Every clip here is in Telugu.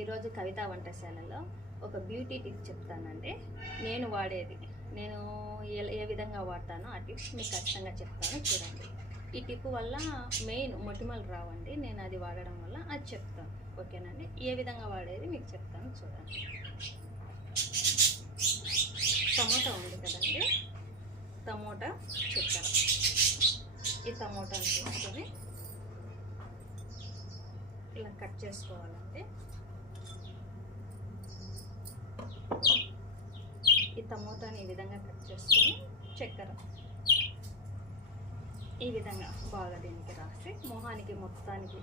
ఈరోజు కవిత వంటశాలలో ఒక బ్యూటీ టిప్ చెప్తానండి. నేను వాడేది, నేను ఏ విధంగా వాడతానో ఆ టిప్స్ మీకు ఖచ్చితంగా చెప్తాను, చూడండి. ఈ టిప్ వల్ల మెయిన్ మొటిమలు రావండి. నేను అది వాడడం వల్ల అది చెప్తాను, ఓకేనండి. ఏ విధంగా వాడేది మీకు చెప్తాను, చూడండి. టమోటా ఉంది కదండి, టమోటా చెప్తాను. ఈ టమోటాను తీసుకొని ఇలా కట్ చేసుకోవాలండి. ఈ టమోటాని ఈ విధంగా కట్ చేసుకొని చక్కెర ఈ విధంగా బాగా దీనికి రాసి మొహానికి మొత్తానికి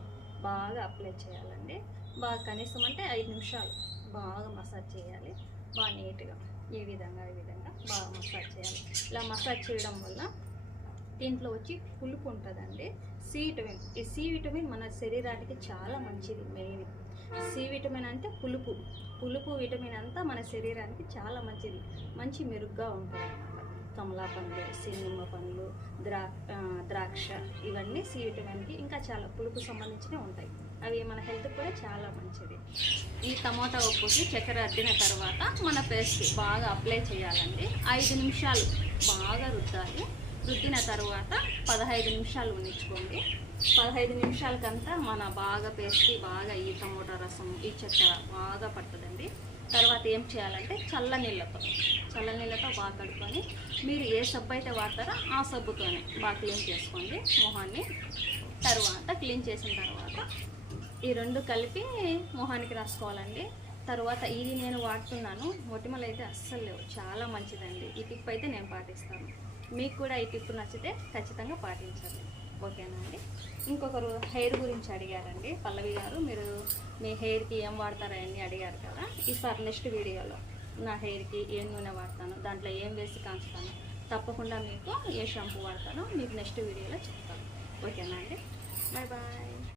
బాగా అప్లై చేయాలండి. బాగా కనీసం అంటే 5 నిమిషాలు బాగా మసాజ్ చేయాలి. బాగా నీట్గా ఈ విధంగా బాగా మసాజ్ చేయాలి. ఇలా మసాజ్ చేయడం వల్ల దీంట్లో వచ్చి పులుపు ఉంటుందండి, సి విటమిన్. ఈ సి విటమిన్ మన శరీరానికి చాలా మంచిది. మెయిన్ సి విటమిన్ అంటే పులుపు విటమిన్ అంతా మన శరీరానికి చాలా మంచిది, మంచి మెరుగ్గా ఉంటుంది అన్నమాట. కమలా పండ్లు, సినిమ్మ పండ్లు, ద్రాక్ష, ఇవన్నీ సి విటమిన్కి ఇంకా చాలా పులుపు సంబంధించినవి ఉంటాయి. అవి మన హెల్త్కి కూడా చాలా మంచిది. ఈ టమోటా ఉప్పుకి చక్కెర అద్దిన తర్వాత మన పేస్ట్ బాగా అప్లై చేయాలండి. 5 నిమిషాలు బాగా రుద్దాలి. రుద్దిన తర్వాత 15 నిమిషాలు ఉంచుకోండి. 15 నిమిషాలకంతా మన బాగా పేస్ట్ బాగా ఈ టమోటా రసం, ఈ చక్కెర బాగా పడుతుందండి. తర్వాత ఏం చేయాలంటే చల్ల నీళ్ళతో బాగా కడుక్కొని మీరు ఏ సబ్బు అయితే వాడతారో ఆ సబ్బుతోనే బాగా క్లీన్ చేసుకోండి మొహాన్ని. తర్వాత క్లీన్ చేసిన తర్వాత ఈ 2 కలిపి మొహానికి రాసుకోవాలండి. తర్వాత ఇది నేను వాడుతున్నాను, మొటిమలు అయితే అస్సలు లేవు, చాలా మంచిదండి. ఈ టిప్ అయితే నేను పాటిస్తాను. మీకు కూడా ఈ టిప్ నచ్చితే ఖచ్చితంగా పాటించండి, ఓకేనా అండి. ఇంకొకరు హెయిర్ గురించి అడిగారండి, పల్లవి గారు. మీరు మీ హెయిర్కి ఏం వాడతారని అడిగారు కదా. ఈసారి నెక్స్ట్ వీడియోలో నా హెయిర్కి ఏ నూనె వాడతాను, దాంట్లో ఏం వేసి కాంచుతాను, తప్పకుండా మీకు ఏ షాంపూ వాడతానో మీకు నెక్స్ట్ వీడియోలో చెప్తాను, ఓకేనా అండి. Bye bye.